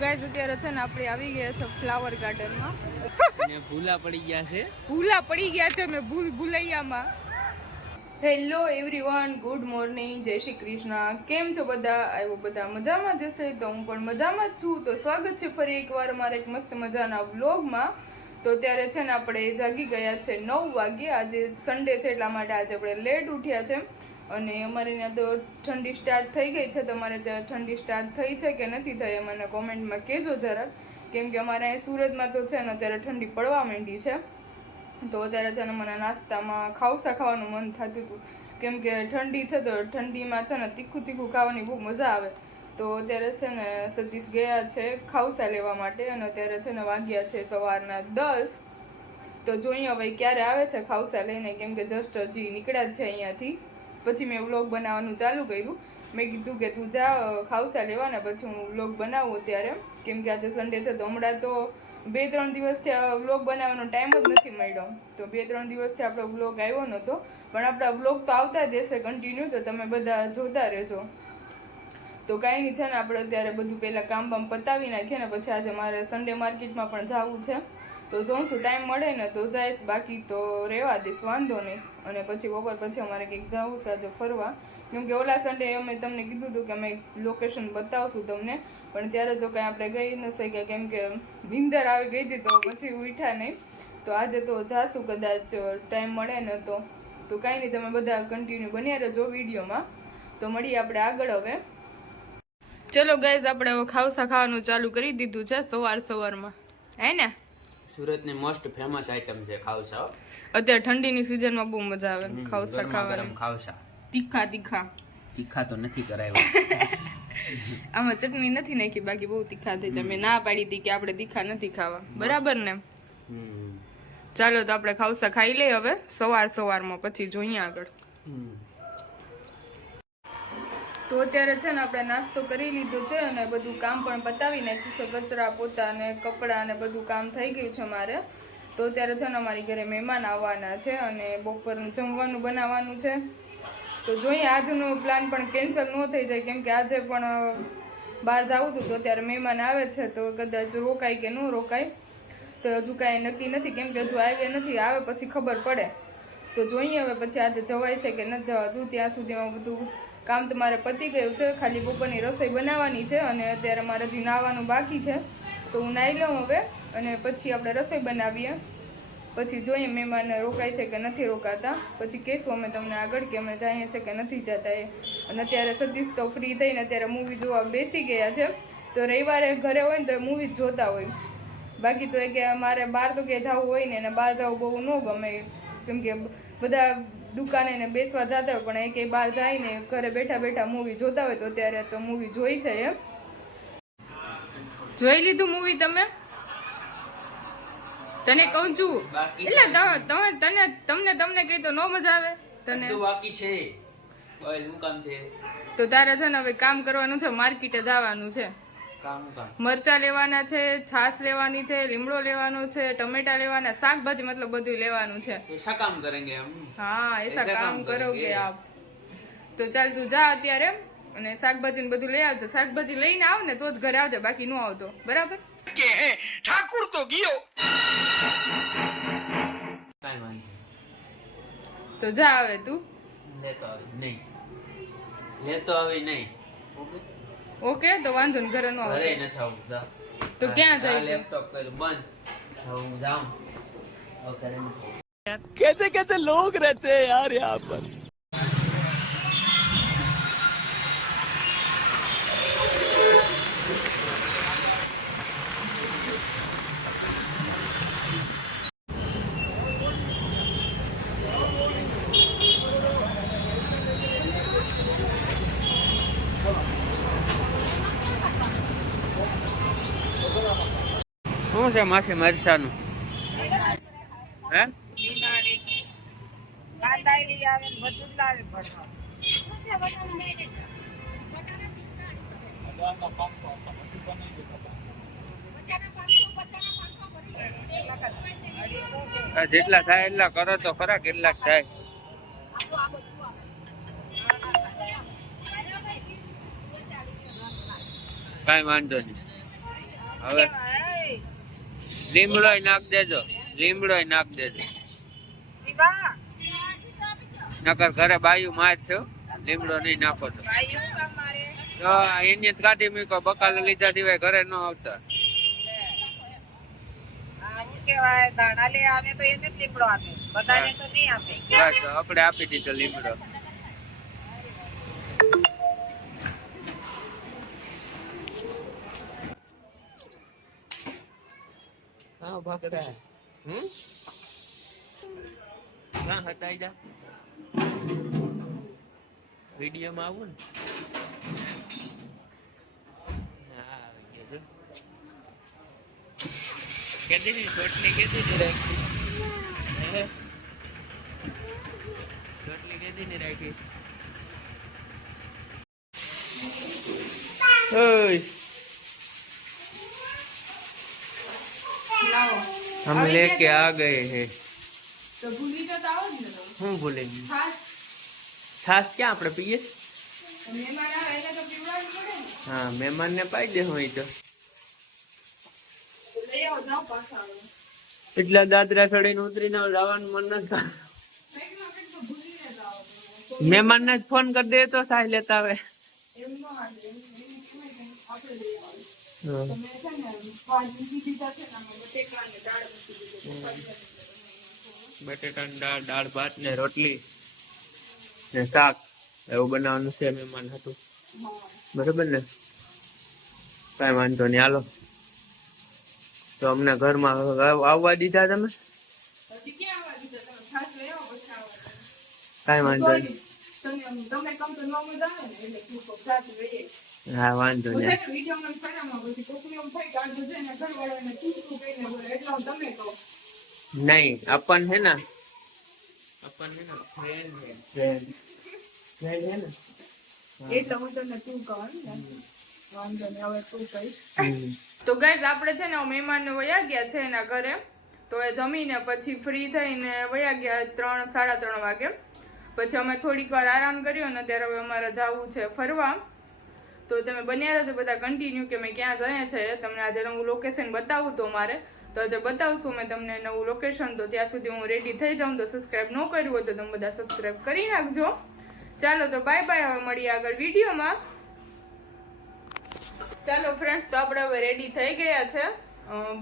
Guys અત્યારે છે ને આપણે આવી ગયા છે ફ્લાવર ગાર્ડનમાં ને ભૂલા પડી ગયા છે મેં ભૂલૈયામાં. હેલો એવરીવન, ગુડ મોર્નિંગ, જય શ્રી કૃષ્ણ. કેમ છો બધા? આવ્યો બધા મજામાં જશે તો હું પણ મજામાં જ છું. તો સ્વાગત છે ફરી એકવાર મારા એક મસ્ત મજાના વ્લોગમાં. તો અત્યારે છે ને આપણે જાગી ગયા છે 9 વાગે. આજે સન્ડે છે એટલા માટે આજે આપણે લેટ ઉઠ્યા છે. અને અમારે ત્યાં તો ઠંડી સ્ટાર્ટ થઈ ગઈ છે. તમારે ત્યાં ઠંડી સ્ટાર્ટ થઈ છે કે નથી થઈ મને કોમેન્ટમાં કહેજો જરાક. કેમ કે અમારે અહીં સુરતમાં તો છે ને અત્યારે ઠંડી પડવા માંડી છે. તો અત્યારે છે ને મને નાસ્તામાં ખાવસા ખાવાનું મન થતું હતું. કેમ કે ઠંડી છે તો ઠંડીમાં છે ને તીખું તીખું ખાવાની બહુ મજા આવે. તો અત્યારે છે ને સતીશ ગયા છે ખાવસા લેવા માટે. અને અત્યારે છે ને વાગ્યા છે સવારના 10. તો જોઈએ હવે ક્યારે આવે છે ખાવસા લઈને. કેમ કે જસ્ટ હજી નીકળ્યા જ છે અહીંયાથી. પછી મેં વ્લોગ બનાવવાનું ચાલુ કર્યું. મેં કીધું કે તું જા ખાવસા લેવા ને પછી હું વ્લોગ બનાવું અત્યારે. કેમ કે આજે સન્ડે છે તો હમણાં તો 2-3 દિવસથી વ્લોગ બનાવવાનો ટાઈમ જ નથી મળ્યો. તો 2-3 દિવસથી આપણો વ્લોગ આવ્યો નહોતો. પણ આપણા વ્લોગ તો આવતા જ રહેશે કન્ટિન્યુ. તો તમે બધા જોતા રહેજો. તો કાંઈ નહીં છે ને આપણે અત્યારે બધું પહેલાં કામ બામ પતાવી નાખીએ ને પછી આજે મારે સન્ડે માર્કેટમાં પણ જવું છે. તો જોઉં છું ટાઈમ મળે ને તો જઈશ, બાકી તો રહેવા દઈશ, વાંધો નહીં. અને પછી બપોર પછી અમારે કંઈક જવું છે આજે ફરવા. કેમ કે ઓલા સન્ડે અમે તમને કીધું હતું કે અમે લોકેશન બતાવશું તમને, પણ ત્યારે તો કંઈ આપણે ગઈ ન શક્યા કેમ કે નીંદર આવી ગઈ હતી તો પછી ઉઠ્યા નહીં. તો આજે તો જાશું કદાચ ટાઈમ મળે ને તો કાંઈ નહીં, તમે બધા કન્ટિન્યુ બન્યા રહેજો વિડીયોમાં. તો મળીએ આપણે આગળ હવે. ચલો ગાઈઝ, આપણે હવે ખાવસા ખાવાનું ચાલુ કરી દીધું છે સવારમાં, હે ને? સુરતની મોસ્ટ ફેમસ આઈટમ છે ખાવસા. અત્યારે ઠંડીની સિઝનમાં બહુ મજા આવે ખાવસા ખાવાની. ખાવસા તીખા તો નથી કરાવ્યા. આમાં ચટણી નથી નાખી, બાકી બહુ તીખા થઈ જાય. મેં ના પાડી હતી કે આપણે તીખા નથી ખાવા, બરાબર ને? ચાલો તો આપણે ખાવસા ખાઈ લઈએ હવે સવારમાં, પછી જોઈએ આગળ. તો અત્યારે છે ને આપણે નાસ્તો કરી લીધો છે અને બધું કામ પણ પતાવી નાખ્યું છે. કચરા પોતા ને કપડાં ને બધું કામ થઈ ગયું છે મારે. તો અત્યારે છે ને અમારી ઘરે મહેમાન આવવાના છે અને બપોરનું જમવાનું બનાવવાનું છે. તો જોઈએ આજનો પ્લાન પણ કેન્સલ ન થઈ જાય, કેમ કે આજે પણ બહાર જવું હતું. તો અત્યારે મહેમાન આવે છે તો કદાચ રોકાય કે ન રોકાય તો હજુ કાંઈ નક્કી નથી. કેમ કે હજુ આવ્યા નથી, આવે પછી ખબર પડે. તો જોઈએ હવે પછી આજે જવાય છે કે નથી જવાતું. ત્યાં સુધીમાં બધું કામ તો મારે પતી ગયું છે. ખાલી બપોરની રસોઈ બનાવવાની છે અને અત્યારે મારે હજી નાહવાનું બાકી છે. તો હું નાહી લઉં હવે અને પછી આપણે રસોઈ બનાવીએ. પછી જોઈએ મહેમાન રોકાય છે કે નથી રોકાતા. પછી કહેશું અમે તમને આગળ કે અમે જઈએ છીએ કે નથી જતા એ. અને અત્યારે સતીશ તો ફ્રી થઈને અત્યારે મૂવી જોવા બેસી ગયા છે. તો રવિવારે ઘરે હોય ને તો એ મૂવી જોતા હોય. બાકી તો એ કે મારે બહાર તો ક્યાંય જવું હોય ને, અને બહાર જવું બહુ ન ગમે. કેમ કે બધા દુકાને ને બેસવા જતા હોય પણ એ કંઈ બહાર જાય ને ઘરે બેઠા બેઠા મૂવી જોતા હોય. તો અત્યારે તો મૂવી જોઈ છે એમ. જોઈ લીધું મૂવી તમે? તને કહું છું એટલે તમને કહી તો ન મજા આવે તને. બાકી છે કામ છે. તો તારે છે ને હવે કામ કરવાનું છે, માર્કેટે જવાનું છે. મરચા લેવાના છે, છાશ લેવાની છે, લીમડો લેવાનો છે, ટમેટા લેવાના, શાકભાજી મતલબ બધું લેવાનું છે. ऐसा काम करेंगे हम. हाँ ऐसा काम करोगे आप. તો ચાલ તું જા અત્યારે અને શાકભાજી ને બધું લઈ આવજો. શાકભાજી લઈને આવ ને તો જ ઘરે આવજો, બાકી ન આવતો, બરાબર? કે હે ઠાકુર તો ગયો. કાઈ વાંધો તો જા આવે તું. લેતો આવી નહીં. ઓકે તો વાંધો ને ઘરે ન આવે. ઘરે ન થાવ. તો ક્યાં જાય? લેપટોપ કર્યું બંધ. હું જાઉં. कैसे कैसे लोग रहते हैं यार यहाँ पर. શું છે માસી મરસાનું? હે જેટલા થાય એટલા કરો તો ખરા, કેટલાક થાય. કાંઈ વાંધો નહીં. હવે લીમડો નાખ દેજો, લીમડો નાખ દેજો. નકર ઘરે બાયું મારશે હો. લીમડો નહીં નાખો તો એની જ કાઢી મૂકો. બકાલ લીધા દિવાય ઘરે ન આવતા. બસ આપણે આપી દીધો લીમડો. હા ભાગડા. ક્યાં હતા જા વિડીયોમાં આવું ને. કેદી ની ચોટલી કેદી ની રાખી? ચોટલી કેદી ની રાખી? ओए લાવો हम लेके आ गए हैं. તો ભૂલી જતા આવો ને તો હું ભૂલેંगे? ખાસ છાસ ક્યાં આપણે પીએ? મહેમાન આવે એટલે તો પીવડાવવું પડે ને. હા મહેમાન ને પાઈ દે હોય તો. લઈ આવો જાઓ પાછા આવે એટલા દાદરા ચડીને ઉતરીને જવાનું મન નથી. કંઈક તો ભૂલીને જ આવો. મહેમાન ને ફોન કરી દે તો સાહેબ લેતા આવે. એમ ન હાલે એમ આપણે લઈ આવો. તમે છે ને ભાજી દીધા છે ને આમાં બટેકાની દાળ મૂકી દીધી. બટેટાની દાળ, દાળ ભાત ને રોટલી ને શાક એવું બનાવવાનું છે. મહેમાન હતું બરોબર ને, કઈ વાંધો નહીં. હાલો તો અમને ઘરમાં આવવા દીધા તમે? હજી ક્યાં આવવા દીધા તમે? ખાસ લઈ આવો પછી આવો. કઈ વાંધો નહીં. તમે કમ તો ન મજા આવે ને એટલે તું ખાસ લઈએ. હા વાંધો નહીં. વિડીયોમાં ફરામાં બધી કોકની એમ થાય કે આ બધે ને ઘરવાળાને તું કહીને બોલે એટલે તમે કહો. नहीं अपन है ना, अपन है ना फ्रेंड है, फ्रेंड फ्रेंड है ना. એટલે હું તને તું કહું ને વાંધો ને હવે તું કહીશ. તો ગાઈઝ આપણે છે ને મહેમાન વયા ગયા છે એના ઘરે. તો એ જમીને પછી ફ્રી થઈને વયા ગયા 3-3:30 વાગે. પછી અમે થોડીક વાર આરામ કર્યો ને ત્યારે હવે અમારે જવું છે ફરવા. તો તમે બન્યા રહેજો બધા કન્ટિન્યુ કે મેં ક્યાં જઈએ છે. તમને આજે નવું લોકેશન બતાવું તો મારે તો આજે બતાવશું મેં તમને નવું લોકેશન. તો ત્યાં સુધી હું રેડી થઈ જાઉં. તો સબસ્ક્રાઈબ ન કર્યું હોય તો તમે બધા સબસ્ક્રાઈબ કરી નાખજો. ચાલો તો બાય બાય. હવે મળીએ આગળ વિડીયોમાં. ચાલો ફ્રેન્ડ્સ તો આપણે હવે રેડી થઈ ગયા છે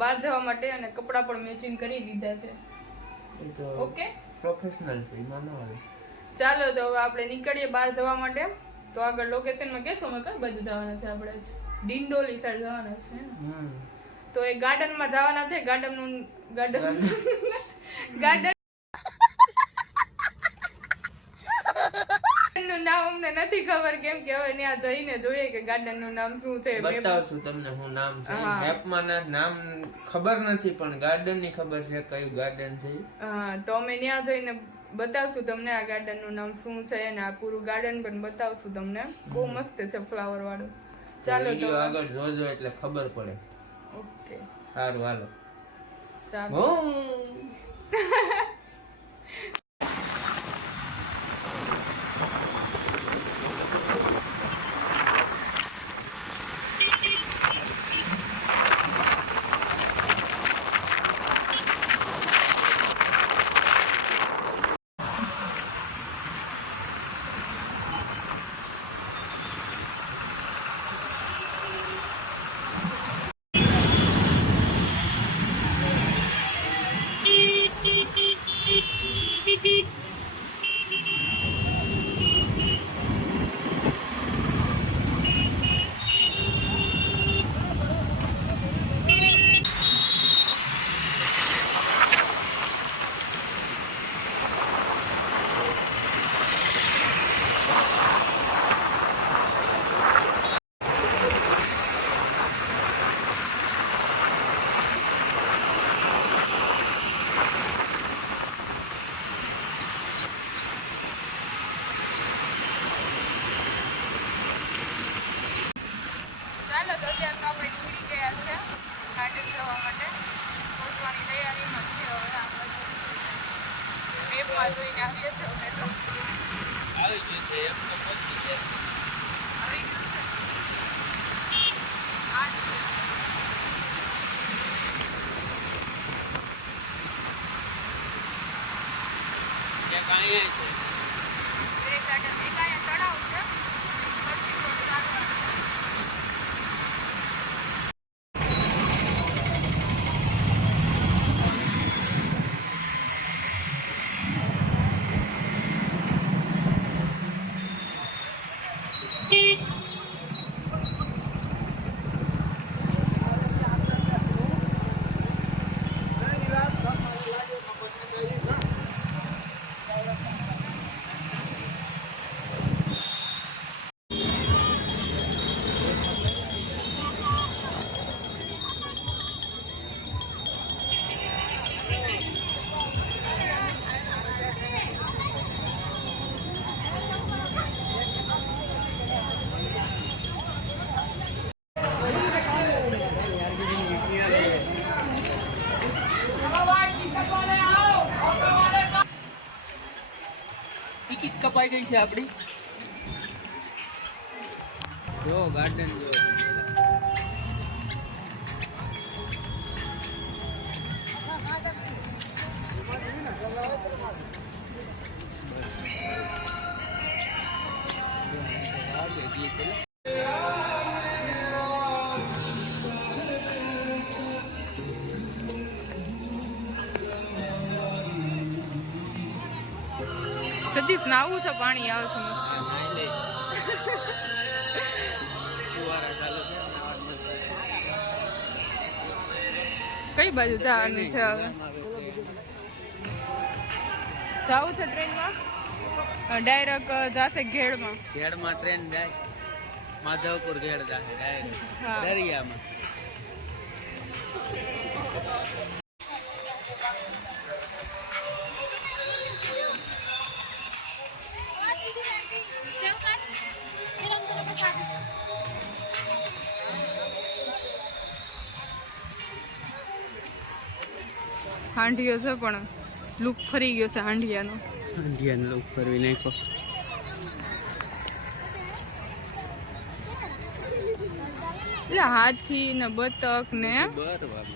બહાર જવા માટે અને કપડાં પણ મેચિંગ કરી લીધા છે. ઓકે પ્રોફેશનલ છે માનો. ચાલો તો હવે આપણે નીકળીએ બહાર જવા માટે. તો આગળ લોકેશનમાં કહેશો અમે કઈ બાજુ જવાના છે? આપણે ડિંડોલી સાઈડ જવાના છે ને. તો એ ગાર્ડનમાં જવાના છે. ગાર્ડન નું નામ અમને નથી ખબર કેમ કે હવે ત્યાં જઈને જોઈએ કે ગાર્ડન નું નામ શું છે. બતાવશું તમને શું નામ છે. મેપમાં નામ ખબર નથી પણ ગાર્ડન ની ખબર છે કયું ગાર્ડન છે. હા તો અમે ત્યાં જઈને બતાવશું તમને આ ગાર્ડન નું નામ શું છે અને આ પૂરું ગાર્ડન પણ બતાવશું તમને. બહુ મસ્ત છે ફ્લાવર વાળું. ચાલો તો આગળ જોજો એટલે ખબર પડે. ઓકે સારું હાલો ચાલો. આપણે નીકળી ગયા છે ગાર્ડન જવા માટે. પહોંચવાની તૈયારીમાં છે હવે. આપણે મેપમાં જોઈને આવીએ છીએ અમે તો. આવી ગયું છે એમ તો પહોંચી ગયા. આવી ગયું છે. આ જ છે. બે ગાર્ડન એક અહીંયા તળાવ છે પછી થોડું ચાલવાનું. ટિકિટ કપાઈ ગઈ છે આપણી. જો ગાર્ડન જો સતીશ નાવું છે પાણી આવે છે મસ્ત. કઈ બાજુ જવાનું છે હવે? જવું છે ટ્રેનમાં ડાયરેક્ટ જાશે ઘેડમાં. ઘેડમાં ટ્રેન જાય, માધવપુર ઘેડ જાય ડાયરેક્ટ હા. દરિયામાં. હાંડિયો છે પણ લુક ફરી ગયો છે હાંડિયાનો. ધ્યાન લોક ફરવી નાખો. એટલે હાથી ને બતક ને બરાબર.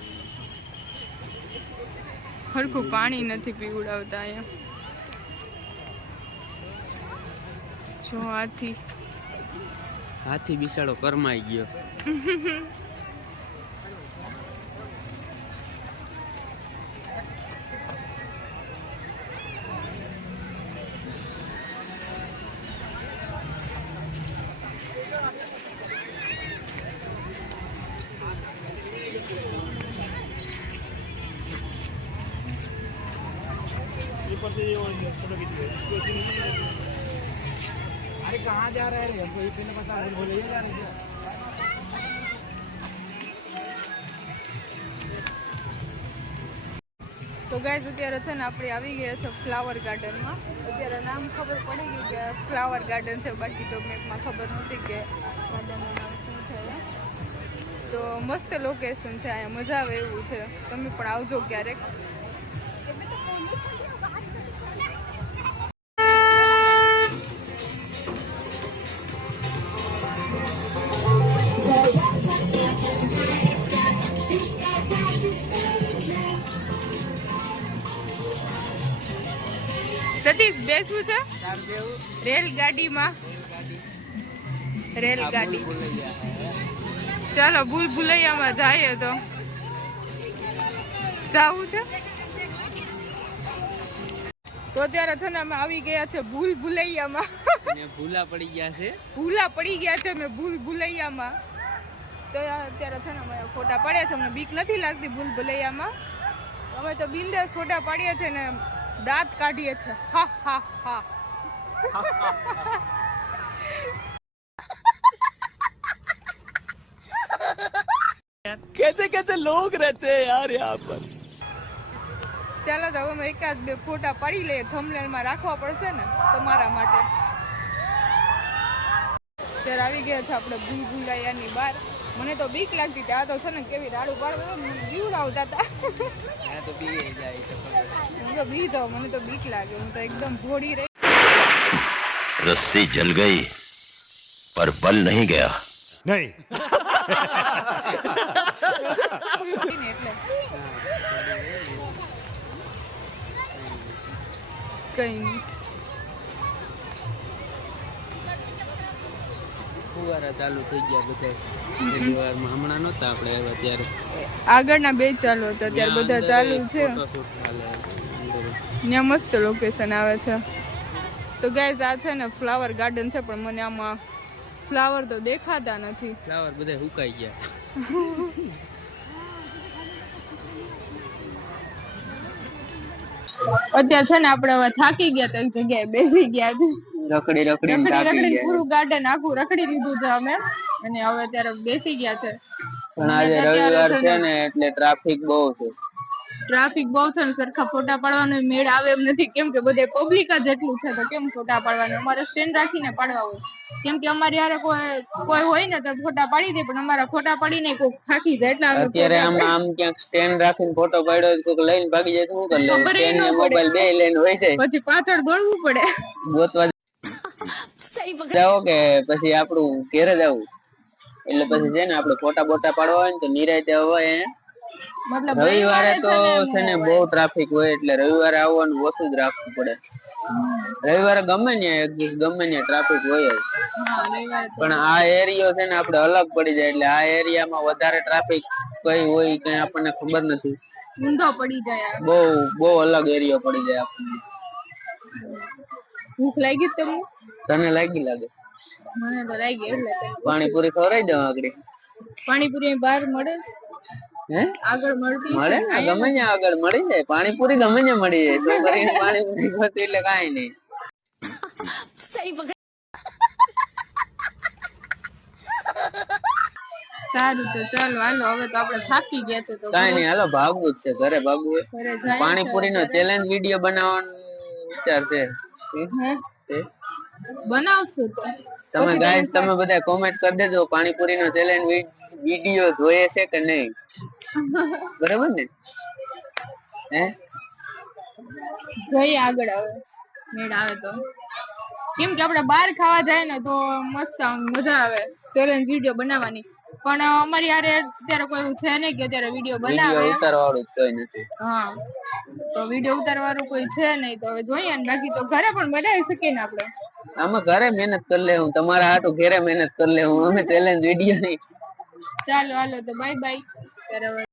હરખું પાણી નથી પીવડાવતા અહીંયા. જો હાથી હાથી બિસાડો કરમાઈ ગયો. अरे कहाँ जा रहे हैं हमको ये पहले पता है बोले ये जा रहे हैं તો ગાઈઝ અત્યારે છે ને આપણે આવી ગયા છે ફ્લાવર ગાર્ડનમાં. અત્યારે નામ ખબર પડી ગઈ કે ફ્લાવર ગાર્ડન છે, બાકી તો મેપમાં ખબર નહોતી કે ગાર્ડનનું નામ શું છે. તો મસ્ત લોકેશન છે, અહીંયા મજા આવે એવું છે. તમે પણ આવજો ક્યારેક. સતીશ બેસવું છે રેલગાડીમાં? રેલગાડી ચાલો ભૂલ ભૂલૈયામાં જઈએ તો જાવું છે. તો અત્યારે છે ને અમે આવી ગયા છે ભૂલ ભૂલૈયામાં. ભૂલા પડી ગયા છે. ભૂલા પડી ગયા છે અમે ભૂલ ભૂલૈયામાં. તો અત્યારે છે ને અમે ફોટા પાડ્યા છે. અમને બીક નથી લાગતી ભૂલ ભૂલૈયામાં. અમે તો બિંદાસ ફોટા પાડીએ છીએ ને દાંત કાઢીએ છીએ. હા હા હા. कैसे कैसे लोग रहते हैं यार यहाँ पर ચાલો તો હવે અમે એકાદ બે ફોટા પાડી લઈએ. થંબનેલમાં રાખવા પડશે ને તમારા માટે. ત્યારે આવી ગયા છે આપણે ભૂલ ભૂલાયાની બહાર. મને તો બીક લાગતી હતી. આ તો છે ને કેવી રાડું પાડવા બીવડાવતા હતા. હું તો બી જાઉં, મને તો બીક લાગે. હું તો એકદમ ભોળી રહી. रस्सी जल गई पर बल नहीं गया नहीं એટલે કઈ નહીં. ફુવારા ચાલુ થઈ ગયા બધા પહેલી વારમાં હમણાં નહોતા આપણે આવ્યા ત્યારે આગળના બે ચાલુ હતા ત્યારે બધા ચાલુ છે. ફોટોશૂટ ચાલે અંદર. ત્યાં મસ્ત લોકેશન આવે છે. તો ગાઈઝ આ છે ને ફ્લાવર ગાર્ડન છે પણ મને આમાં ફ્લાવર તો દેખાતા નથી. ફ્લાવર બધા સુકાઈ ગયા. અત્યારે છે ને આપણે હવે થાકી ગયા તો એક જગ્યાએ બેસી ગયા છે. રખડી રખડીને રખડી થાકી રખડીને ગયા પૂરું ગાર્ડન આખું રખડી લીધું છે અમે અને હવે અત્યારે બેસી ગયા છે. પણ આજે રવિવાર છે ને એટલે ટ્રાફિક બહુ છે. ટ્રાફિક બહુ છે ને સરખા ફોટા પાડવાનો મેળ આવે એમ નથી કેમ કે બધે પબ્લિક જ એટલું છે તો કેમ ફોટા પાડવાનું. અમારે સ્ટેન્ડ રાખીને પાડવા હોય કેમ કે અમારે યારે કોઈ હોય ને તો ફોટા પાડી દે પણ અમારા ફોટા પાડીને કોઈ થાકી જાય એટલે અમે અત્યારે આમ ક્યાંક સ્ટેન્ડ રાખીને ફોટો પાડ્યો તો કોઈક લઈને ભાગી જાય તો શું કરી લે? ખબર ય ન સ્ટેન્ડ ને પડે. મોબાઈલ બે લઈને હોય જાય. પછી પાછળ દોડવું પડે. ગોતવા જાઓ કે પછી આપણું ઘેરે જ આવું એટલે પછી છે ને આપણે ફોટા બોટા પાડવા હોય ને તો નિરાયતે હોય. મતલબ રવિવારે તો છે ને બહુ ટ્રાફિક હોય એટલે રવિવારે આવવાનું ઓછું જ રાખવું પડે. રવિવારે ગમે ત્યાં ટ્રાફિક હોય જ. પણ આ એરિયો છે ને આપણે અલગ પડી જાય એટલે આ એરિયામાં વધારે ટ્રાફિક કઈ હોય કઈ આપણને ખબર નથી. ઊંધો પડી જાય. બહુ અલગ એરિયો પડી જાય આપણને. ભૂખ લાગી તમને? તને લાગી લાગે? મને તો લાગી એટલે પાણીપુરી ખવડાવી દઉં આગળ. પાણીપુરી બહાર મળે? હે આગળ મળતી મળે ને ગમે ત્યાં આગળ મળી જાય. પાણીપુરી ગમે ત્યાં મળી જાય. તો કરીને પાણીપુરી ખોતી એટલે કાંઈ નહીં. સારું તો ચાલો હાલો હવે તો આપણે થાકી ગયા છે તો કાંઈ નહીં હાલો ભાગવું જ છે. ઘરે ભાગવું હોય. ઘરે જાય પાણીપુરી નો ચેલેન્જ વિડીયો બનાવવાનો વિચાર છે. બનાવશું તો તમે ગાઈસ તમે બધા કોમેન્ટ કરી દેજો પાણીપુરી નો ચેલેન્જ વિડીયો જોઈએ છે કે નહીં. બરાબર ને? હે જોઈએ આગળ હવે મેળ આવે તો કેમ કે આપણે બહાર ખાવા જાય ને તો મસ્ત મજા આવે ચેલેન્જ વિડીયો બનાવવાની. પણ અમારી યારે અત્યારે કોઈ એવું છે નહીં કે અત્યારે વિડીયો બનાવે ઉતારવાળું કોઈ નથી. હા તો વિડીયો ઉતારવાળું કોઈ છે નહીં તો હવે જોઈએ ને બાકી તો ઘરે પણ બનાવી શકીએ ને આપણે. આમાં ઘરે મહેનત કરી લે હું તમારા હાટુ ઘરે મહેનત કરી લે હું અમે ચેલેન્જ વિડીયો નહીં. ચાલો હાલો તો બાય બાય. બરાબર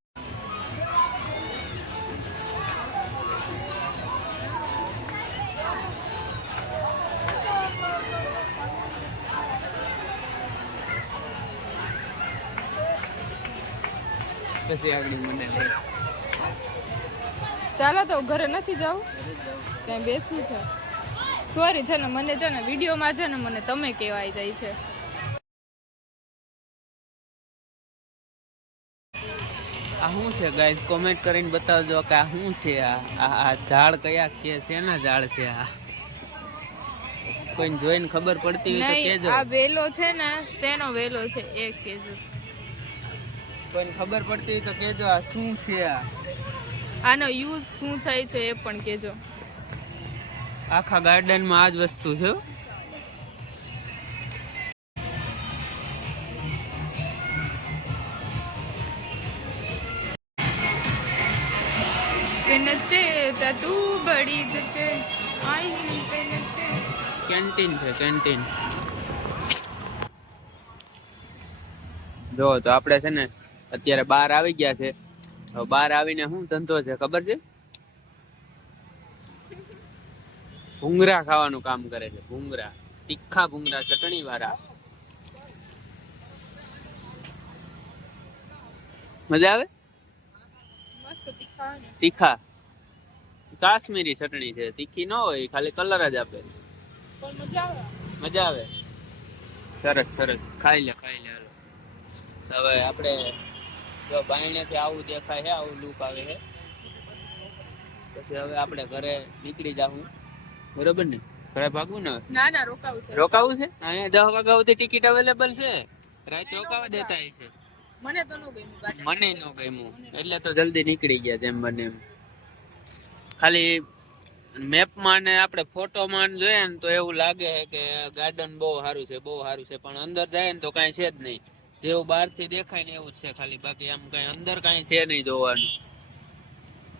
પછી આગળ મને ચાલો તો ઘરે નથી જવું ત્યાં બેસવું છે. સોરી છે ને મને છે ને વિડીયોમાં છે ને મને તમે કહેવાય જાય છે. આ શું છે ગાઈસ કોમેન્ટ કરીને બતાવજો કે આ શું છે. આ ઝાડ કયા કે શેના ઝાડ છે? આ કોઈને જોઈને ખબર પડતી હોય તો નહીં કહેજો. આ વેલો છે ને શેનો વેલો છે એ કહેજો. કોઈને ખબર પડતી હોય તો કહેજો આ શું છે. આનો યુઝ શું થાય છે એ પણ કહેજો. આખા ગાર્ડનમાં આ જ વસ્તુ છે. पे नचे ता तू बड़ी जचे आई पे नचे. કેન્ટીન છે કેન્ટીન. જો તો આપણે છે ને અત્યારે બહાર આવી ગયા છે. હવે બહાર આવીને શું ધંધો છે ખબર છે? ભૂંગરા ખાવાનું કામ કરે છે. ભૂંગરા તીખા ભૂંગરા ચટણી વાળા. મજા આવે? મસ્ત તીખા ને તીખા કાશ્મીરી ચટણી છે. તીખી ન હોય ખાલી કલર જ આપે. પણ મજા આવે. મજા આવે. સરસ સરસ ખાઈ લે હાલો. હવે આપણે જો બાયણેથી આવું દેખાય છે આવું લુક આવે છે. પછી હવે આપણે ઘરે નીકળી જાવું. બરોબર ને? ઘરે ભાગવું ને? ના ના રોકાવું છે. રોકાવું છે? અહીંયા 10 વાગ્યા સુધી ટિકિટ અવેલેબલ છે. રાત રોકાવા દેતા છે. મને તો નો ગમ્યું ગાર્ડન. મને ન ગમ્યું એટલે તો જલ્દી નીકળી ગયા જેમ બને એમ. ખાલી મેપમાં ને આપણે ફોટોમાં જોઈએ ને તો એવું લાગે છે કે ગાર્ડન બહુ સારું છે પણ અંદર જાય ને તો કાંઈ છે જ નહીં. જેવું બહારથી દેખાય ને એવું જ છે ખાલી. બાકી આમ કાંઈ અંદર કાંઈ છે નહીં જોવાનું.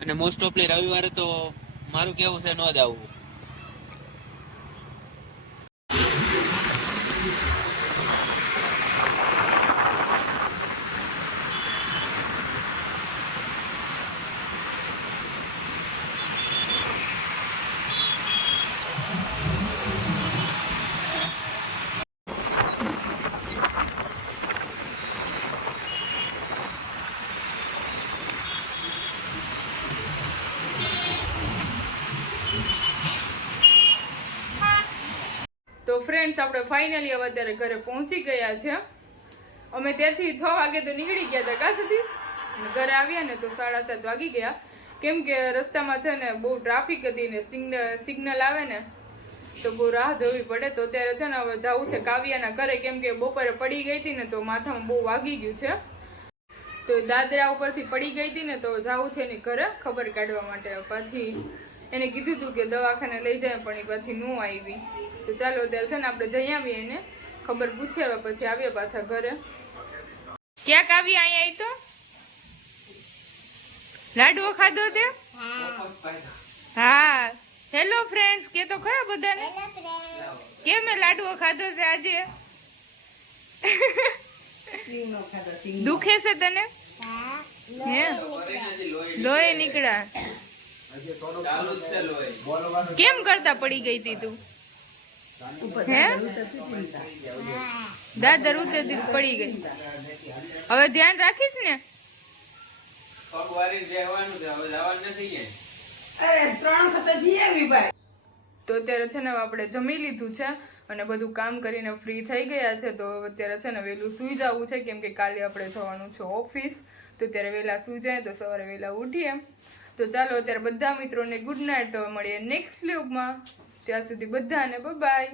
અને મોસ્ટ ઓફલી રવિવારે તો મારું કેવું છે ન જ આવવું. ફ્રેન્ડ્સ આપણે ફાઇનલી હવે અત્યારે ઘરે પહોંચી ગયા છે. અમે ત્યાંથી 6 વાગે તો નીકળી ગયા હતા કા સુધી, ઘરે આવ્યા ને તો 7:30 વાગી ગયા. કેમ કે રસ્તામાં છે ને બહુ ટ્રાફિક હતી ને સિગ્નલ આવે ને તો બહુ રાહ જોવી પડે. તો અત્યારે છે ને હવે જવું છે કાવ્યાના ઘરે, કેમ કે બપોરે પડી ગઈ હતી ને તો માથામાં બહુ વાગી ગયું છે. તો દાદરા ઉપરથી પડી ગઈ હતી ને તો જવું છે એની ઘરે ખબર કાઢવા માટે. પાછી એને કીધું હતું કે દવાખાને લઈ જાય પણ એ પાછી ન આવી. તો ચાલો અત્યારે છે ને આપણે જઈ આવીએ, એને ખબર પૂછી આવે પછી આવીએ પાછા ઘરે. ક્યાંક આવી અહીંયા તો લાડવો ખાધો તે? હા. હેલો ફ્રેન્ડ્સ કે તો ખરા બધાને કેમ મેં લાડવો ખાધો છે આજે? દુખે છે તને? હે લોહી નીકળ્યા? કેમ કરતા પડી ગઈ તી તું? હે દાદર ઉતરતી પડી ગઈ. હવે ધ્યાન રાખીશ ને? તો અત્યારે છે ને આપણે જમી લીધું છે અને બધું કામ કરીને ફ્રી થઈ ગયા છે. તો અત્યારે છે ને વહેલું સૂઈ જવું છે, કેમ કે કાલે આપણે જવાનું છે ઓફિસ. તો અત્યારે વહેલા સૂઈ જાય તો સવારે વહેલા ઉઠીએ. તો ચાલો અત્યારે બધા મિત્રોને ગુડ નાઇટ. તો મળીએ નેક્સ્ટ વ્લોગમાં. ત્યાં સુધી બધાને બાય બાય.